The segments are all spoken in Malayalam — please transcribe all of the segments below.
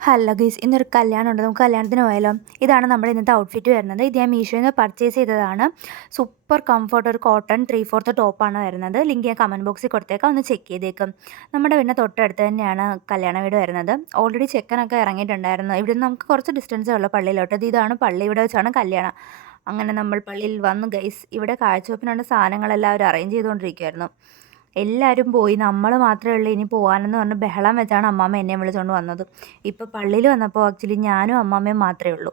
ഹലോ ഗീസ് ഇന്നൊരു കല്യാണം ഉണ്ട് നമുക്ക് കല്യാണത്തിന് പോയാലോ? ഇതാണ് നമ്മുടെ ഇന്നത്തെ ഔട്ട്ഫിറ്റ് വരുന്നത്. ഇത് ഞാൻ മീഷോയിൽ നിന്ന് പർച്ചേസ് ചെയ്തതാണ്. സൂപ്പർ കംഫർട്ട് ഒരു കോട്ടൺ ത്രീ ഫോർത്ത് ടോപ്പാണ് വരുന്നത്. ലിങ്ക് ഞാൻ കമന്റ് ബോക്സിൽ കൊടുത്തേക്കാം. ഒന്ന് ചെക്ക് ചെയ്തേക്കും. നമ്മുടെ പിന്നെ തൊട്ടടുത്ത് തന്നെയാണ് കല്യാണ വീട് വരുന്നത്. ഓൾറെഡി ചെക്കനൊക്കെ ഇറങ്ങിയിട്ടുണ്ടായിരുന്നു. ഇവിടെ നമുക്ക് കുറച്ച് ഡിസ്റ്റൻസേ ഉള്ളൂ പള്ളിയിലോട്ട്. ഇത് ഇതാണ് പള്ളി ഇവിടെ വെച്ചാണ് കല്യാണം. അങ്ങനെ നമ്മൾ പള്ളിയിൽ വന്ന് ഗൈസ്. ഇവിടെ കാഴ്ചവെപ്പിനുള്ള സാധനങ്ങളെല്ലാം അവർ അറേഞ്ച് ചെയ്തുകൊണ്ടിരിക്കുമായിരുന്നു എല്ലാവരും പോയി. നമ്മൾ മാത്രമേ ഉള്ളൂ ഇനി പോകാനെന്ന് പറഞ്ഞ് ബഹളം വെച്ചാണ് അമ്മാമ്മ എന്നെ വിളിച്ചുകൊണ്ട് വന്നത്. ഇപ്പോൾ പള്ളിയിൽ വന്നപ്പോൾ ആക്ച്വലി ഞാനും അമ്മാമ്മയും മാത്രമേ ഉള്ളൂ.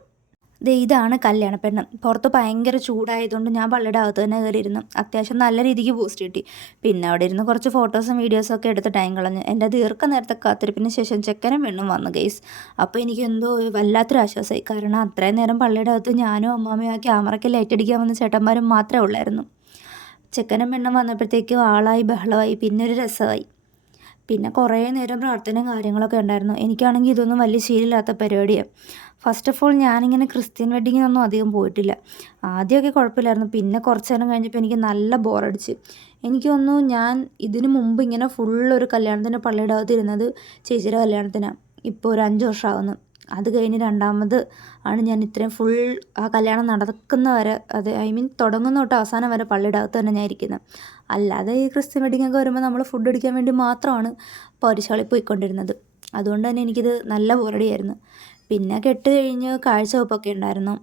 ദേ ഇതാണ് കല്യാണ പെണ്ണ് പുറത്ത് ഭയങ്കര ചൂടായതുകൊണ്ട് ഞാൻ പള്ളിയുടെ അകത്ത് തന്നെ കയറിയിരുന്നു. അത്യാവശ്യം നല്ല രീതിക്ക് ബൂസ്റ്റ് കിട്ടി. പിന്നെ അവിടെ ഇരുന്ന് കുറച്ച് ഫോട്ടോസും വീഡിയോസും ഒക്കെ എടുത്ത് ടൈം കളഞ്ഞു. എന്റെ ദീർഘ നേരത്തെ കാത്തിരിപ്പിന് ശേഷം ചെക്കനും പെണ്ണും വന്നു ഗെയ്സ് അപ്പോൾ എനിക്ക് എന്തോ വല്ലാത്തൊരു ആശ്വാസമായി. കാരണം അത്രയും നേരം പള്ളിയുടെ അകത്ത് ഞാനും അമ്മാമ്മയും ആ ക്യാമറയ്ക്ക് ലൈറ്റ് അടിക്കാൻ വന്ന ചേട്ടന്മാരും മാത്രമേ ഉള്ളായിരുന്നു. ചെക്കനും പെണ്ണും വന്നപ്പോഴത്തേക്കും ആളായി ബഹളമായി പിന്നെ ഒരു രസമായി. പിന്നെ കുറേ നേരം പ്രാർത്ഥനയും കാര്യങ്ങളൊക്കെ ഉണ്ടായിരുന്നു. എനിക്കാണെങ്കിൽ ഇതൊന്നും വലിയ ശീലമില്ലാത്ത പരിപാടിയാണ് ഫസ്റ്റ് ഓഫ് ഓൾ ഞാനിങ്ങനെ ക്രിസ്ത്യൻ വെഡ്ഡിങ്ങിനൊന്നും അധികം പോയിട്ടില്ല. ആദ്യമൊക്കെ കുഴപ്പമില്ലായിരുന്നു. പിന്നെ കുറച്ച് നേരം കഴിഞ്ഞപ്പോൾ എനിക്ക് നല്ല ബോറടിച്ച് എനിക്ക് തോന്നുന്നു ഞാൻ ഇതിനു മുമ്പ് ഇങ്ങനെ ഫുൾ ഒരു കല്യാണത്തിന് പള്ളിയുടെ അകത്ത് ചേച്ചിയുടെ കല്യാണത്തിനാണ് ഇപ്പോൾ ഒരു അഞ്ച് വർഷമാകുന്നു അത് കഴിഞ്ഞ് രണ്ടാമത് ആണ് ഞാൻ ഇത്രയും ഫുൾ ആ കല്യാണം നടക്കുന്ന വരെ അത് ഐ മീൻ തുടങ്ങുന്ന തൊട്ട് അവസാനം വരെ പള്ളിയുടെ തന്നെ ഞാൻ ഇരിക്കുന്നത് അല്ലാതെ ഈ ക്രിസ്ത്യൻ വെഡിങ്ങൊക്കെ വരുമ്പോൾ നമ്മൾ ഫുഡ് അടിക്കാൻ വേണ്ടി മാത്രമാണ് പൗരിശാളി പോയിക്കൊണ്ടിരുന്നത്. അതുകൊണ്ട് തന്നെ എനിക്കിത് നല്ല പോരടിയായിരുന്നു. പിന്നെ കെട്ട് കഴിഞ്ഞ് കാഴ്ചവെപ്പൊക്കെ ഉണ്ടായിരുന്നു.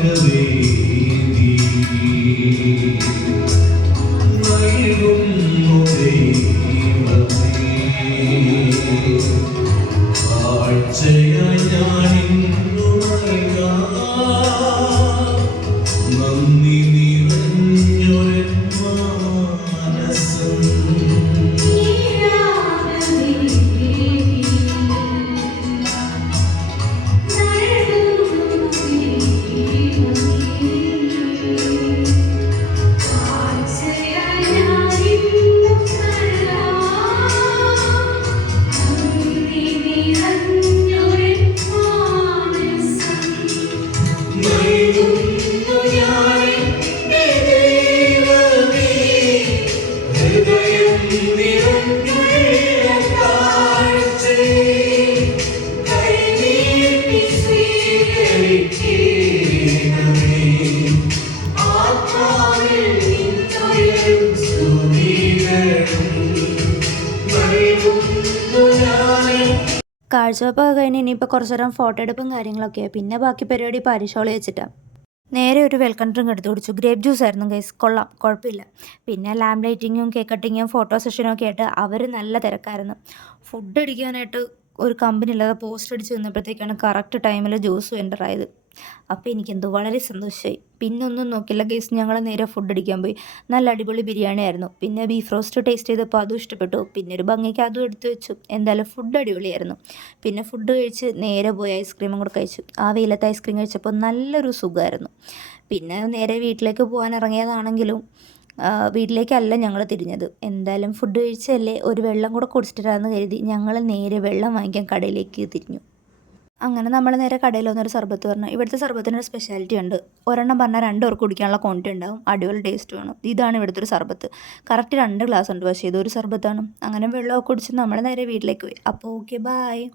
കാഴ്ചയായി you. കാഴ്ചവെപ്പൊക്കെ കഴിഞ്ഞ് ഇനിയിപ്പോൾ കുറച്ച് നേരം ഫോട്ടോ എടുപ്പും കാര്യങ്ങളൊക്കെയാണ് പിന്നെ ബാക്കി പരിപാടി പാരിഷോളി വെച്ചിട്ടാണ് നേരെ ഒരു വെൽക്കം ഡ്രിങ്ക് എടുത്ത് കുടിച്ചു. ഗ്രേപ്പ് ജ്യൂസ് ആയിരുന്നു ഗൈസ്. കൊള്ളാം. കുഴപ്പമില്ല. പിന്നെ ലാമ്പ് ലൈറ്റിങ്ങും കേക്ക് കട്ടിങ്ങും ഫോട്ടോ സെഷനും ഒക്കെ ആയിട്ട് അവർ നല്ല തിരക്കായിരുന്നു. ഫുഡ് അടിക്കാനായിട്ട് ഒരു കമ്പനി ഇല്ലാതെ പോസ്റ്റ് അടിച്ച് വന്നപ്പോഴത്തേക്കാണ് കറക്റ്റ് ടൈമിൽ ജ്യൂസ് എന്റർ ആയത്. അപ്പോൾ എനിക്കെന്തോ വളരെ സന്തോഷമായി പിന്നെ ഒന്നും നോക്കില്ല കേസ് ഞങ്ങൾ നേരെ ഫുഡ് അടിക്കാൻ പോയി. നല്ല അടിപൊളി ബിരിയാണി ആയിരുന്നു. പിന്നെ ബീഫ് റോസ്റ്റ് ടേസ്റ്റ് ചെയ്തപ്പോൾ അതും ഇഷ്ടപ്പെട്ടു. പിന്നെ ഒരു ഭംഗിക്ക് അതും എടുത്തു വെച്ചു. എന്തായാലും ഫുഡ് അടിപൊളിയായിരുന്നു. പിന്നെ ഫുഡ് കഴിച്ച് നേരെ പോയി ഐസ്ക്രീമും കൂടെ കഴിച്ചു. ആ വെയിലത്ത് ഐസ്ക്രീം കഴിച്ചപ്പോൾ നല്ലൊരു സുഖമായിരുന്നു പിന്നെ നേരെ വീട്ടിലേക്ക് പോകാൻ ഇറങ്ങിയതാണെങ്കിലും വീട്ടിലേക്കല്ല ഞങ്ങൾ തിരിഞ്ഞത്. എന്തായാലും ഫുഡ് കഴിച്ചല്ലേ ഒരു വെള്ളം കൂടെ കുടിച്ചിട്ടാന്ന് കരുതി ഞങ്ങൾ നേരെ വെള്ളം വാങ്ങിക്കാൻ കടയിലേക്ക് തിരിഞ്ഞു. അങ്ങനെ നമ്മൾ നേരെ കടയിൽ വന്നൊരു സർബത്ത് പറഞ്ഞു ഇവിടുത്തെ സർബത്തിനൊരു സ്പെഷ്യാലിറ്റി ഉണ്ട്. ഒരെണ്ണം പറഞ്ഞാൽ രണ്ട് പേർക്ക് കുടിക്കാനുള്ള ക്വാണ്ടിറ്റി ഉണ്ടാവും. അടിപൊളി ടേസ്റ്റ് വേണം. ഇതാണ് ഇവിടുത്തെ ഒരു സർബത്ത്. കറക്റ്റ് രണ്ട് ഗ്ലാസ് ഉണ്ട് പക്ഷേ ഇതൊരു സർബത്താണ്. അങ്ങനെ വെള്ളമൊക്കെ കുടിച്ച് നമ്മൾ നേരെ വീട്ടിലേക്ക് പോയി. അപ്പോൾ ഓക്കെ ബായ്